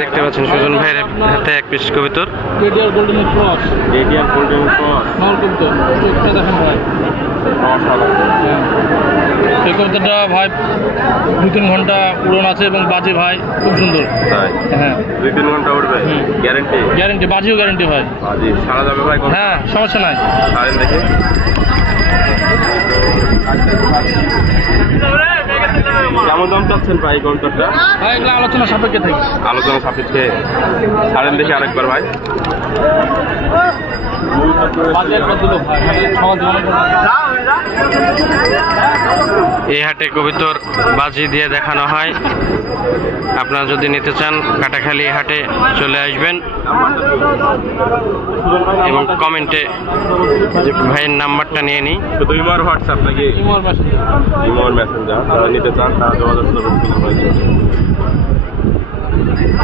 দেখতে পাচ্ছেন সুজন ভাইয়ের হাতে এক পিস কবুতর। Radial golden cross. Radial golden cross. নর কবুতর। চোখটা দেখেন ভাই। এই কবুতরটা ভাই 2-3 ঘন্টা উড়ন আছে এবং বাজে ভাই খুব সুন্দর। তাই? হ্যাঁ 2-3 ঘন্টা উঠবে। গ্যারান্টি? গ্যারান্টি, বাজিও গ্যারান্টি ভাই। বাজি সারা যাবে ভাই? হ্যাঁ সমস্যা নাই। সারেন দেখে। কেমন দাম চাচ্ছেন ভাই কবুতরটা? ভাই এগুলো আলোচনা সাপেক্ষে থাকে। আলোচনা সাপেক্ষে সারেন দেখে আরেকবার ভাই। বাজে একটা দিল ভাই, মানে সমাজ অনেক এই হাটে কবুতর বাজি দিয়ে দেখানো হয়। আপনারা যদি নিতে চান কাটাখালী হাটে চলে আসবেন এবং কমেন্টে ভাইয়ের নাম্বারটা নিয়ে নিই। শুধু ইমোর হোয়াটসঅ্যাপ নাকি? ইমোর মেসেজ। ইমোর মেসেঞ্জার যারা নিতে চান তারা যোগাযোগ করবেন।